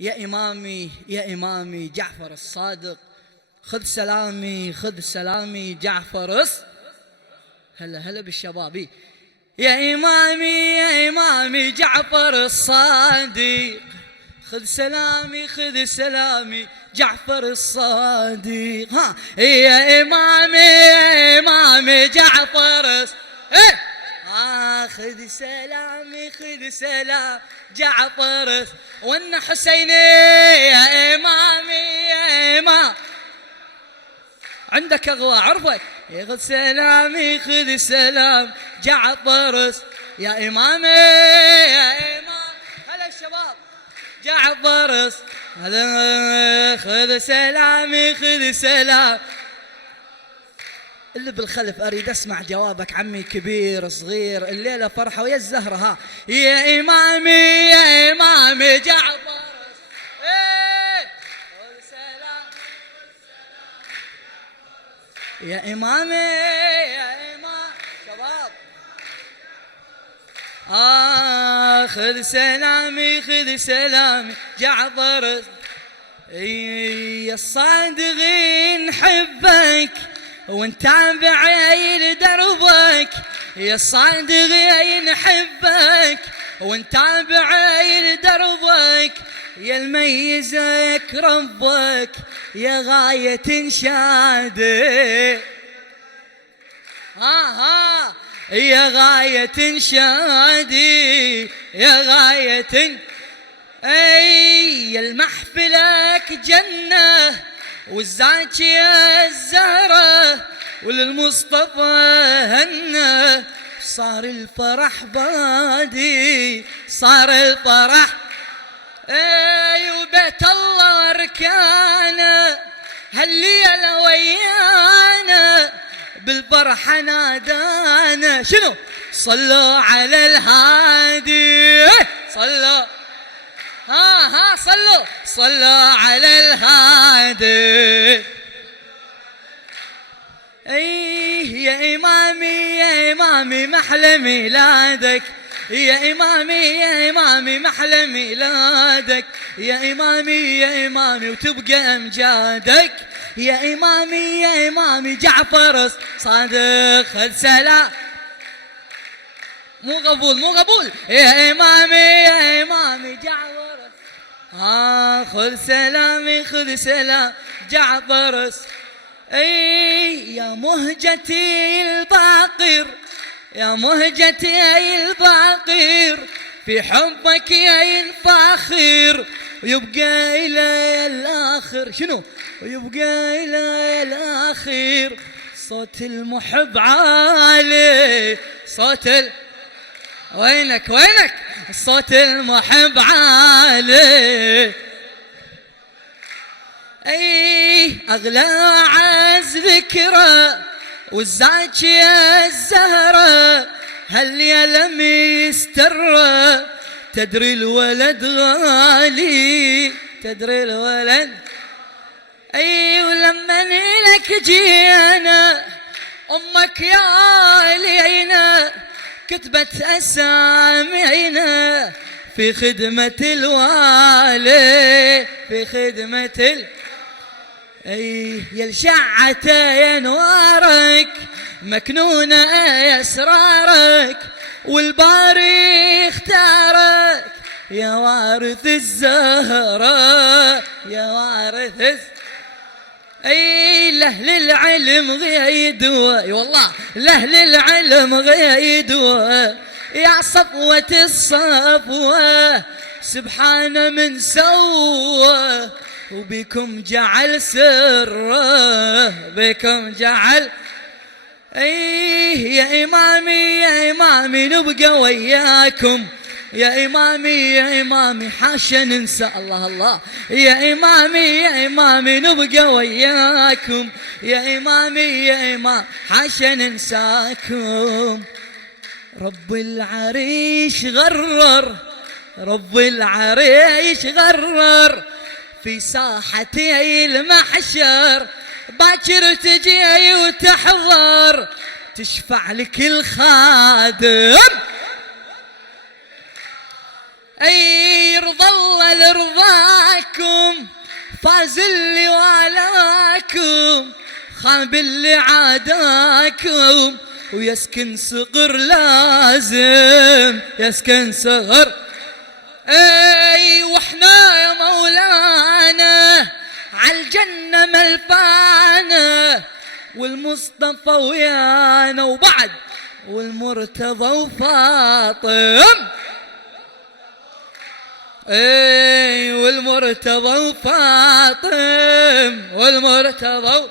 يا إمامي يا إمامي جعفر الصادق، خذ سلامي خذ سلامي جعفر هلا هلا بالشباب. يا إمامي يا إمامي جعفر الصادق، خذ سلامي خذ سلامي جعفر الصادق. ها يا إمامي يا إمامي جعفر خذ سلامي خذ سلام جعفر. وان حسيني يا إمامي يا إمام عندك أغوى عرفك. خذ سلامي خذ سلام جعفر. يا إمامي يا إمام هلا الشباب جعفر هلا خذ سلامي خذ سلام. اللي بالخلف أريد أسمع جوابك عمي كبير صغير، الليلة فرحة ويا الزهرة. ها يا إمامي يا إمامي جعفر خذ سلام يا إمامي يا إمام شباب. خذ سلامي خذ سلامي جعفر. يا الصادقين نحبك ونتابع دربك، يا الصادقين نحبك ونتابع دربك، يا الميزك ربك يا غاية انشادي. يا غاية انشادي يا غاية يا المحفلك جنة والزاكية الزهرة وللمصطفى هنة. صار الفرح بادي صار الفرح وبيت الله ركانه هالليلة ويانا بالفرحة نادانا. شنو صلوا على الهادي صلوا صلوا على الهادي. يا إمامي يا إمامي محلى ميلادك، يا إمامي يا إمامي محلى ميلادك، يا إمامي يا إمامي وتبقى أمجادك، يا إمامي يا إمامي جعفر صادق خذ سلام. مو قبول يا إمامي يا إمامي جعفر. خذ سلامي خذ سلام جعفر. يا مهجتي الباقر يا مهجتي الباقر في حبك يا الفاخر ويبقى إلى الآخر. شنو ويبقى إلى الآخر. صوت المحب عالي صوت وينك صوت المحب عالي. أغلى عز ذكرى والزاكية الزهرة هالليلة مسترة. تدري الولد غالي تدري الولد. ولما لك جينا أمك يا لينا كتبت أسامينا في خدمة الوالي في خدمة يا الشعة انوارك مكنونة اسرارك والباري اختارك يا وارث الزهرة يا وارث لأهل العلم غيدوا والله لأهل العلم غيدوا يا صفوة الصفوة سبحان من سوى وبكم جعل سره بكم جعل. يا إمامي يا إمامي نبقى وياكم، يا إمامي يا إمامي حاشا ننسى الله الله. يا إمامي يا إمامي نبقى وياكم، يا إمامي يا إمام حاشا ننساكم. رب العريش غرر رب العريش غرر في ساحتي المحشر باكر تجي وتحضر تشفع لك الخادم. يرضى الله لرضاكم، فاز اللي والاكم، خاب اللي عاداكم، ويسكن صغر لازم يسكن صغر. اي واحنا يا مولانا عالجنة ملفانا، والمصطفى ويانا وبعد والمرتضى وفاطم. اي والمرتضى وفاطم والمرتضى.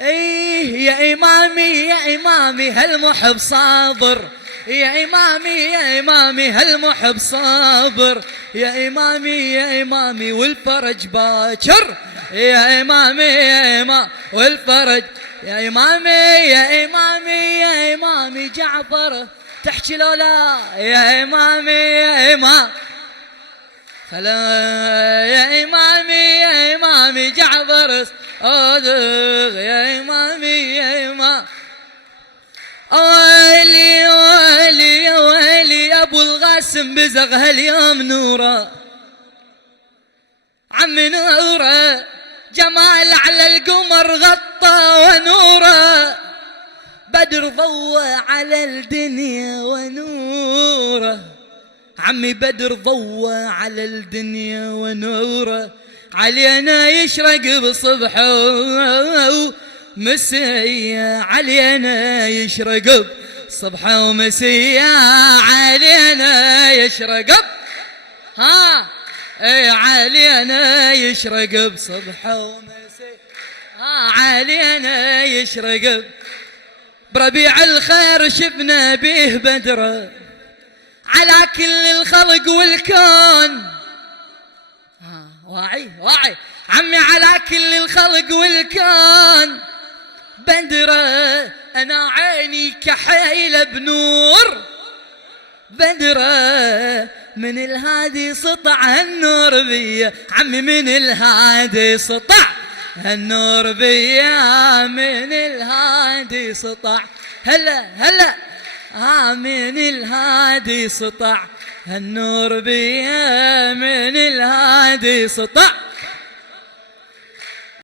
ايه يا امامي يا امامي هالمحب صابر، يا امامي يا امامي هالمحب صابر، يا امامي يا امامي والفرج باكر، يا امامي يا امام والفرج، يا امامي يا امامي يا امامي جعفر تحكي لولا، يا امامي يا امام خلا، يا امامي يا امامي جعفر صادق، يا امامي يا امام. ويلي ويلي ويلي ابو القاسم بزغ هاليوم نوره، عمي نوره جمال على القمر غطى ونوره، بدر ضوى على الدنيا ونوره، عمي بدر ضوى على الدنيا ونوره، علينا يشرق بصبحه ومسيا، علينا يشرق بصبحه ومسيا، علينا يشرق ها اي علينا يشرق بصبحه ومسيا، ها علينا يشرق بربيع الخير شفنا به بدره، على كل الخلق والكون. واعي واعي عمي على كل الخلق والكون بدره، انا عيني كحيله بنور بدره، من الهادي سطع هالنور بيا، عمي من الهادي سطع هالنور بيا، من الهادي سطع هلا هلا، من الهادي سطع هالنور بيا، من الهادي سطع